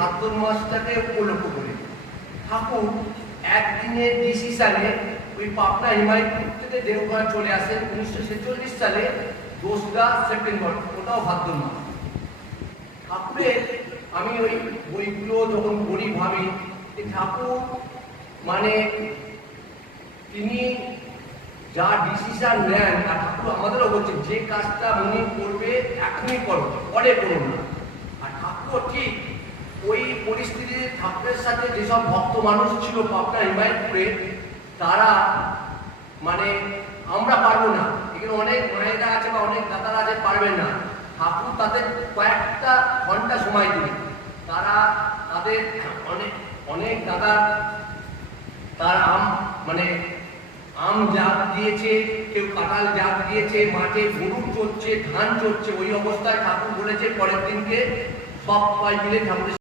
ভাদ্র মাসটাকে উপলক্ষ করে ঠাকুর একদিনের ডিসিশনে ওই পাবনা হিমায়তপুর থেকে দেওঘর চলে আসেন 1946 সালে 2রা সেপ্টেম্বর, ওটাও ভাদ্র মাস। ঠাকুরের আমি ওই বইগুলো যখন পড়ি ভাবি যে ঠাকুর মানে তিনি যা ডিসিশন নেন, আর ঠাকুর আমাদেরও বলছেন যে কাজটা মনে করবে এখনই করো, পরে করো না। আর ঠাকুর ঠিক ওই পরিস্থিতিতে ঠাকুরের সাথে যেসব ভক্ত মানুষ ছিল পাবনা হিমায়তপুরে, তারা মানে আমরা পারবো না, এখানে অনেক মায়েরা আছে বা অনেক দাদারা আছে পারবেন না, ঠাকুর তাদের কয়েকটা ঘন্টা সময় দিলেন। তারা তাদের অনেক অনেক দাদা তার আম জাগ দিয়েছে, কেউ কাঁঠাল জাগ দিয়েছে, মাঠে গরু চড়ছে, ধান চড়ছে। ওই অবস্থায় ঠাকুর বলেছে পরের দিনকে সব মিলে ঠাকুরের